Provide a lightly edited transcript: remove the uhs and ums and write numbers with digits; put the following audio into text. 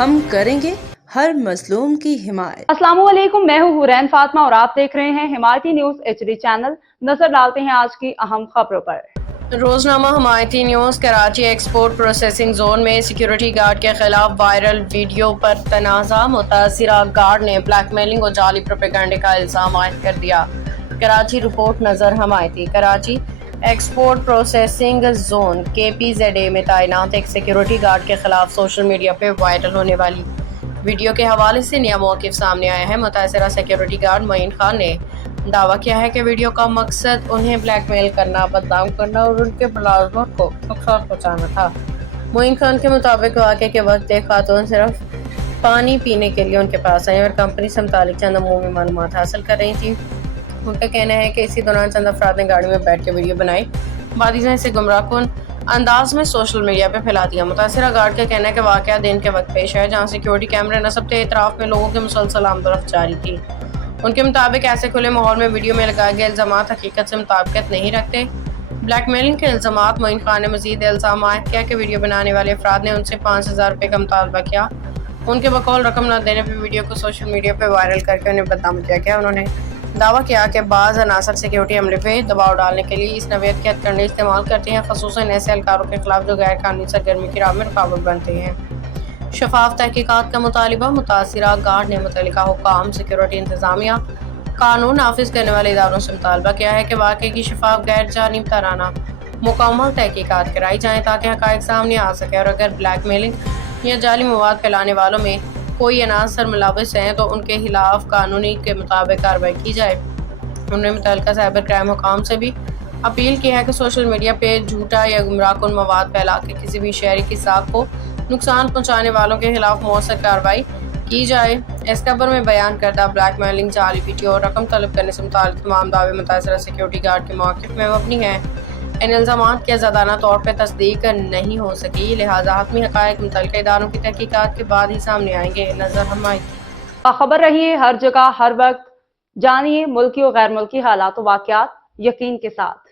ہم کریں گے ہر مظلوم کی حمایت۔ السلام علیکم، میں ہوں حورین فاطمہ اور آپ دیکھ رہے ہیں حمایتی نیوز HD چینل۔ نظر ڈالتے ہیں آج کی اہم خبروں پر۔ روزنامہ حمایتی news. Karachi export processing zone میں سیکیورٹی گارڈ کے خلاف وائرل ویڈیو پر تنازع، متاثرہ گارڈ نے بلیک میلنگ اور جعلی پروپیگنڈے کا الزام عائد کر دیا۔ کراچی رپورٹ۔ نظر حمایتی۔ Karachi export processing zone KPZA میں تعینات ایک سیکیورٹی گارڈ کے خلاف سوشل میڈیا پہ وائرل ہونے والی ویڈیو کے حوالے سے نیا موقف سامنے آیا ہے۔ متاثرہ سیکیورٹی گارڈ معین خان نے دعویٰ کیا ہے کہ ویڈیو کا مقصد انہیں بلیک میل کرنا، بدنام کرنا اور ان کے ملازمت کو نقصان پہنچانا تھا۔ معین خان کے مطابق واقعے کے وقت ایک خاتون صرف پانی پینے کے لیے ان کے پاس آئی اور کمپنی سے متعلق چند عمومی معلومات حاصل کر رہی تھی۔ ان کا کہنا ہے کہ اسی دوران چند افراد نے گاڑی میں بیٹھ کے ویڈیو بنائی، بعد ازاں اسے گمراہ کن انداز میں سوشل میڈیا پہ پھیلا دیا۔ متاثرہ گارڈ کا کہنا ہے کہ واقعہ دن کے وقت پیش ہے جہاں سیکیورٹی کیمرے نصب تھے، اطراف میں لوگوں کے مسلسل آمد و رفت جاری تھی۔ ان کے مطابق ایسے کھلے ماحول میں ویڈیو میں لگائے گئے الزامات حقیقت سے مطابقت نہیں رکھتے۔ بلیک میلنگ کے الزامات۔ معین خان نے مزید الزام عائد کیا کہ ویڈیو بنانے والے افراد نے ان سے 5,000 روپے کا مطالبہ کیا۔ ان کے بقول رقم نہ دینے پہ ویڈیو کو سوشل میڈیا پہ وائرل کر کے انہیں بدنام کیا گیا۔ انہوں نے دعویٰ کیا کہ بعض عناصر سیکیورٹی عملے پہ دباؤ ڈالنے کے لیے اس نوعیت کے ہتھ کنڈے استعمال کرتے ہیں، خصوصاً ایسے اہلکاروں کے خلاف جو غیر قانونی سرگرمی کی راہ میں رکاوٹ بنتے ہیں۔ شفاف تحقیقات کا مطالبہ۔ متاثرہ گارڈ نے متعلقہ حکام، سیکیورٹی انتظامیہ، قانون نافذ کرنے والے اداروں سے مطالبہ کیا ہے کہ واقعے کی شفاف، غیر جانبدارانہ، مکمل تحقیقات کرائی جائیں تاکہ حقائق سامنے آ سکے، اور اگر بلیک میلنگ یا جعلی مواد پھیلانے والوں میں کوئی عناصر ملوث ہیں تو ان کے خلاف قانونی کے مطابق کارروائی کی جائے۔ انہوں نے متعلقہ سائبر کرائم حکام سے بھی اپیل کی ہے کہ سوشل میڈیا پہ جھوٹا یا گمراہ کن مواد پھیلا کے کسی بھی شہری کی ساکھ کو نقصان پہنچانے والوں کے خلاف مؤثر کارروائی کی جائے۔ اس خبر میں بیان کردہ بلیک میلنگ، جعلی ویڈیو اور رقم طلب کرنے سے متعلق تمام دعوے متاثرہ سیکیورٹی گارڈ کے موقف میں مبنی ہیں۔ ان الزامات کی آزادانہ طور پہ تصدیق نہیں ہو سکی، لہٰذا حتمی حقائق متعلقہ اداروں کی تحقیقات کے بعد ہی سامنے آئیں گے۔ نظر حمایتی۔ باخبر رہیے ہر جگہ ہر وقت، جانیے ملکی و غیر ملکی حالات و واقعات یقین کے ساتھ۔